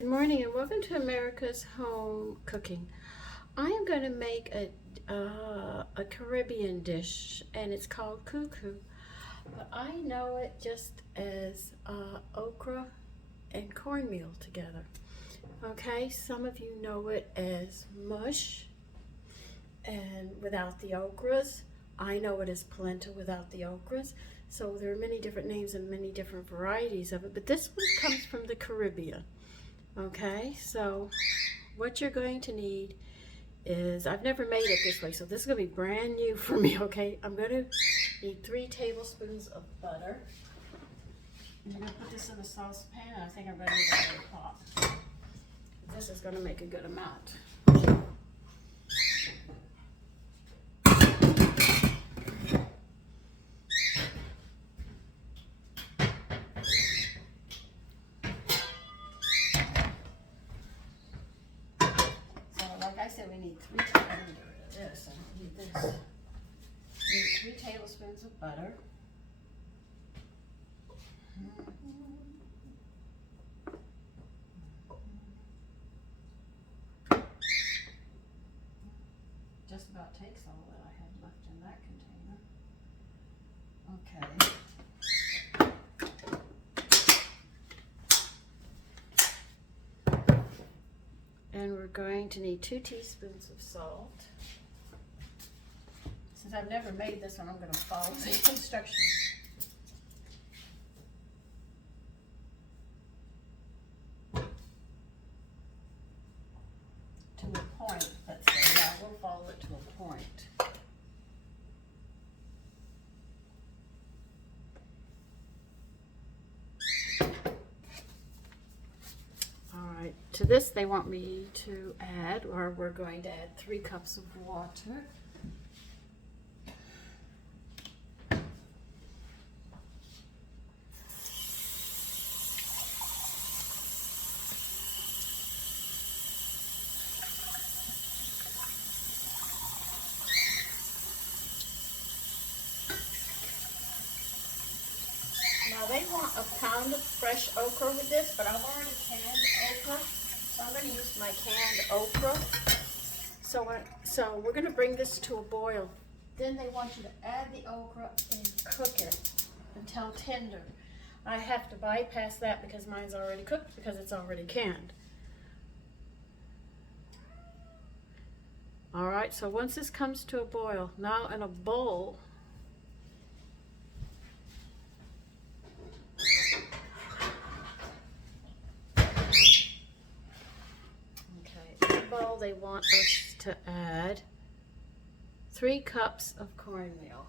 Good morning and welcome to America's Home Cooking. I am going to make a Caribbean dish and it's called Coo Coo. But I know it just as okra and cornmeal together. Okay, some of you know it as mush and without the okras. I know it as polenta without the okras. So there are many different names and many different varieties of it, but this one comes from the Caribbean. Okay, so what you're going to need is, I've never made it this way, so this is going to be brand new for me, okay? I'm going to need 3 tablespoons of butter. I'm going to put this in a saucepan, and I think I'm ready to go to pot. This is going to make a good amount. Like I said, we need 3 tablespoons. I need this. We need 3 tablespoons of butter. Just about takes all that I had left in that container. Okay. And we're going to need 2 teaspoons of salt. Since I've never made this one, I'm going to follow the instructions. To a point, let's say. Yeah, we'll follow it to a point. Alright, to this they want me to add, or we're going to add 3 cups of water. Now they want a pound of fresh okra with this, but I've already canned okra, so I'm going to use my canned okra. So we're going to bring this to a boil. Then they want you to add the okra and cook it until tender. I have to bypass that because mine's already cooked because it's already canned. Alright, so once this comes to a boil, now in a bowl, they want us to add 3 cups of cornmeal.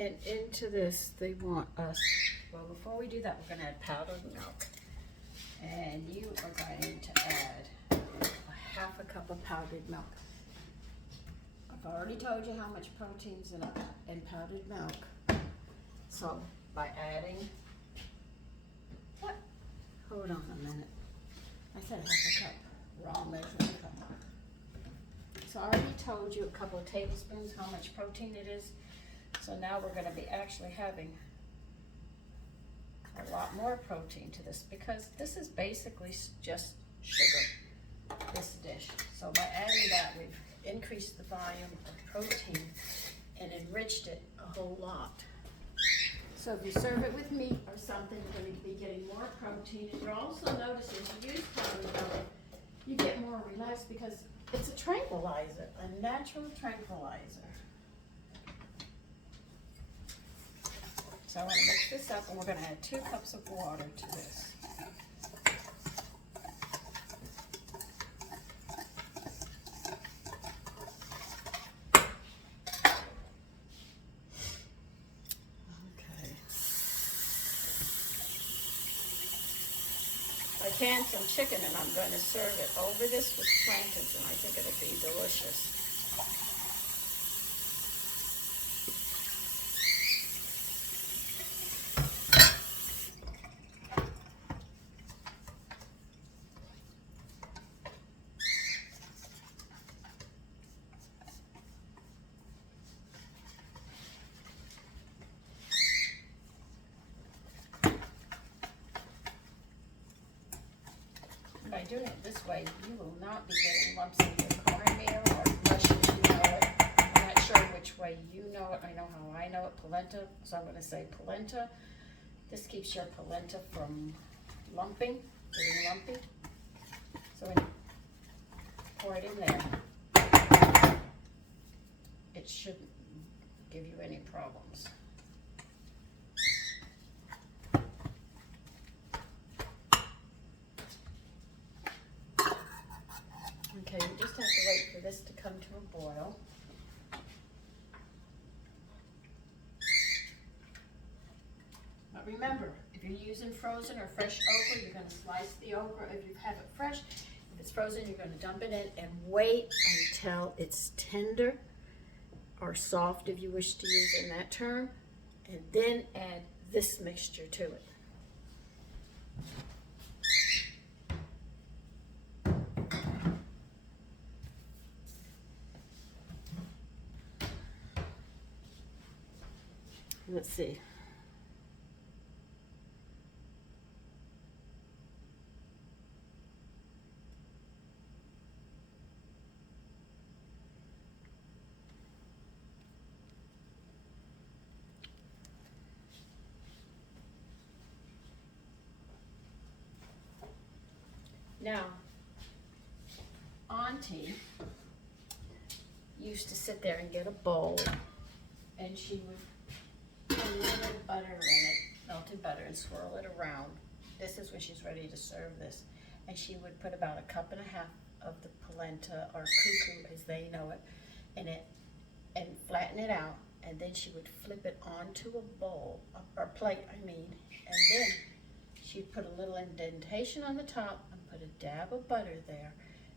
And into this, they want us, well, before we do that, we're going to add powdered milk. And you are going to add a half a cup of powdered milk. I've already told you how much protein's in powdered milk. So, by adding, what? Hold on a minute. I said half a cup, wrong measurement cup. So I already told you a couple of tablespoons how much protein it is. So now we're going to be actually having a lot more protein to this because this is basically just sugar, this dish. So by adding that, we've increased the volume of protein and enriched it a whole lot. So if you serve it with meat or something, you're going to be getting more protein. And you'll also notice as you use powdered milk, you get more relaxed because it's a tranquilizer, a natural tranquilizer. So I want to mix this up, and we're going to add 2 cups of water to this. I canned some chicken and I'm going to serve it over this with plantains, and I think it'll be delicious. By doing it this way, you will not be getting lumps in your cornmeal or mush as you know it. I'm not sure which way you know it. I know how I know it, polenta, so I'm going to say polenta. This keeps your polenta from getting lumpy. So when you pour it in there, it shouldn't give you any problems. Okay, you just have to wait for this to come to a boil. But remember, if you're using frozen or fresh okra, you're going to slice the okra. If you have it fresh, if it's frozen, you're going to dump it in and wait until it's tender or soft, if you wish to use in that term, and then add this mixture to it. Let's see. Now, Auntie used to sit there and get a bowl, and she would put a little bit of butter in it, melted butter, and swirl it around. This is when she's ready to serve this. And she would put about 1.5 cups of the polenta, or cuckoo as they know it, in it, and flatten it out. And then she would flip it onto a bowl, or plate, I mean, and then she'd put a little indentation on the top and put a dab of butter there,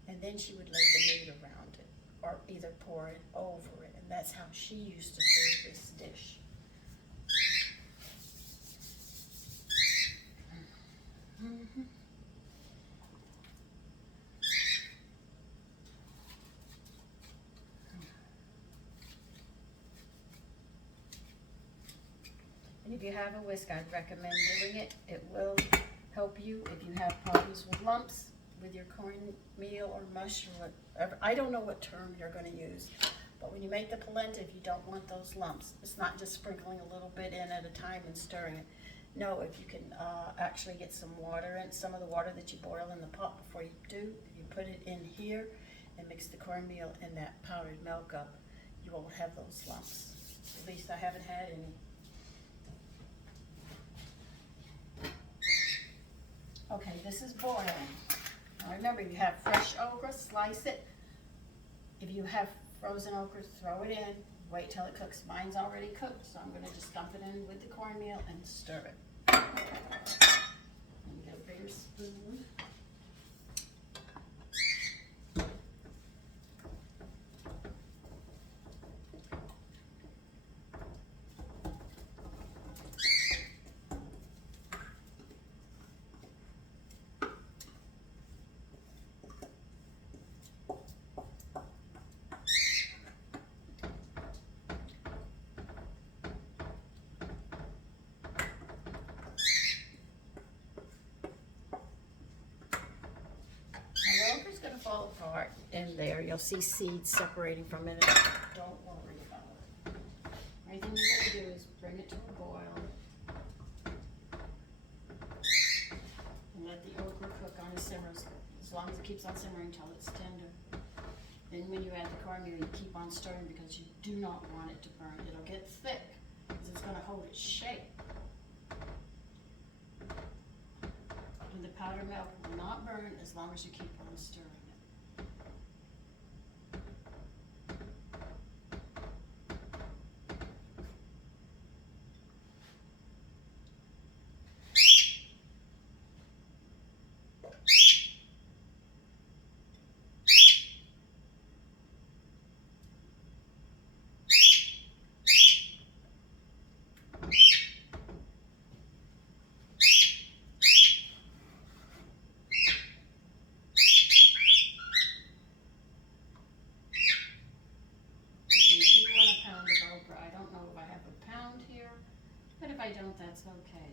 and then she would lay the meat around it, or either pour it over it, and that's how she used to serve this dish. Mm-hmm. And if you have a whisk, I'd recommend doing it. It will help you if you have problems with lumps with your cornmeal or mush or whatever. I don't know what term you're going to use, but when you make the polenta, if you don't want those lumps, it's not just sprinkling a little bit in at a time and stirring it. No, if you can actually get some water in, some of the water that you boil in the pot before you do, if you put it in here and mix the cornmeal and that powdered milk up, you won't have those lumps. At least I haven't had any. Okay, this is boiling. Now remember, you have fresh okra, slice it. If you have frozen okra, throw it in. Wait till it cooks. Mine's already cooked, so I'm going to just dump it in with the cornmeal and stir it. And get a bigger spoon. Fall apart in there. You'll see seeds separating from it. Don't worry about it. Everything you're going to do is bring it to a boil. keeps on simmering until it's tender. Then when you add the cornmeal, you keep on stirring because you do not want it to burn. It'll get thick because it's going to hold its shape. And the powdered milk will not burn as long as you keep on stirring it. But if I don't, that's okay.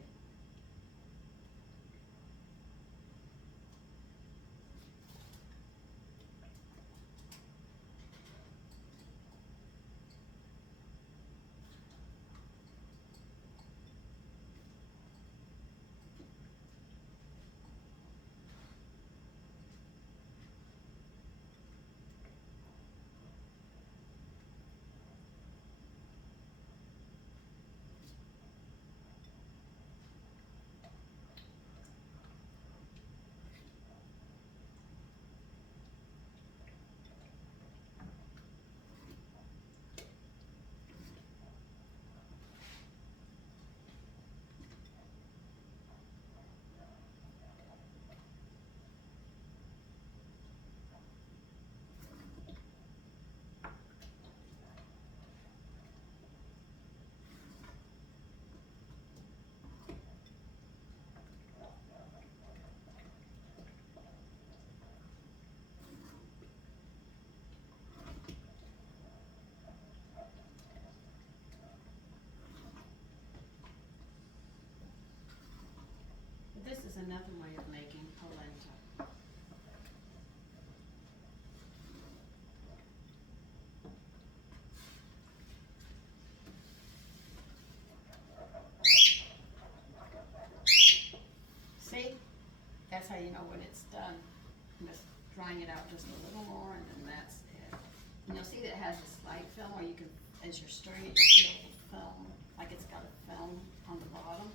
This is another way of making polenta. See? That's how you know when it's done. I'm just drying it out just a little more, and then that's it. And you'll see that it has a slight film, or you can, as you're stirring it, you feel the film, like it's got a film on the bottom.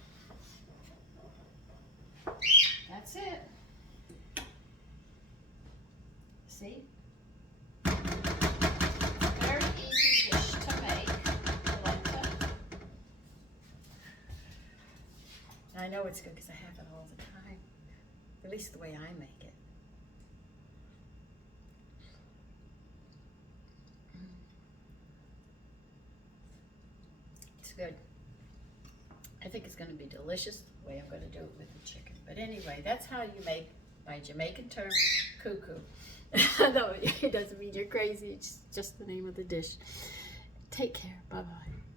That's it. See? Very easy dish to make, polenta. I know it's good because I have it all the time, at least the way I make it. It's good. I think it's going to be delicious the way I'm going to do it with the chicken. But anyway, that's how you make, by Jamaican term, Coo Coo. No, it doesn't mean you're crazy. It's just the name of the dish. Take care. Bye-bye.